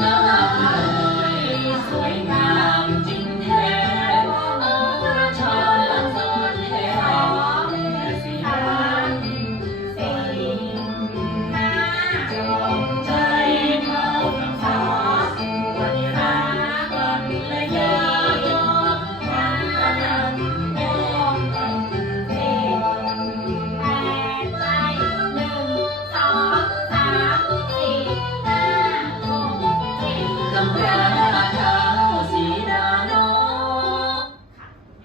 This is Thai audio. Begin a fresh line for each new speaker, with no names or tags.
น้สวยงาม the